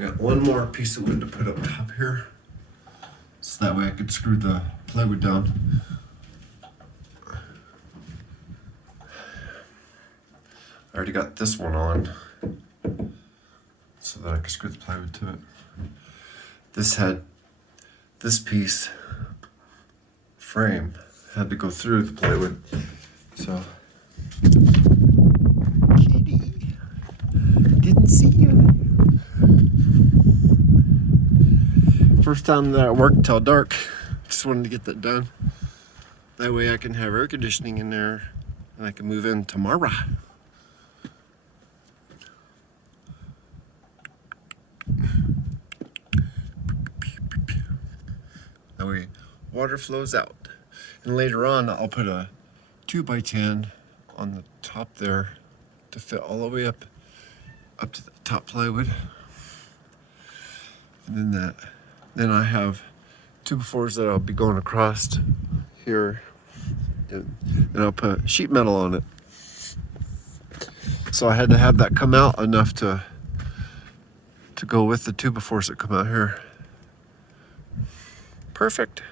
I got one more piece of wood to put up top here, so that way I could screw the plywood down. I already got this one on, so that I could screw the plywood to it. This piece frame had to go through the plywood, so. Kitty, didn't see you. First time that I worked till dark. Just wanted to get that done. That way I can have air conditioning in there and I can move in tomorrow. That way water flows out. And later on I'll put a 2x10 on the top there to fit all the way up to the top plywood. And then I have 2x4s that I'll be going across here, and I'll put sheet metal on it. So I had to have that come out enough to go with the 2x4s that come out here. Perfect.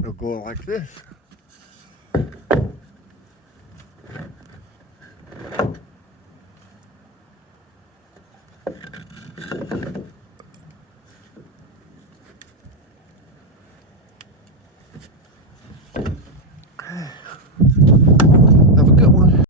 It'll go like this.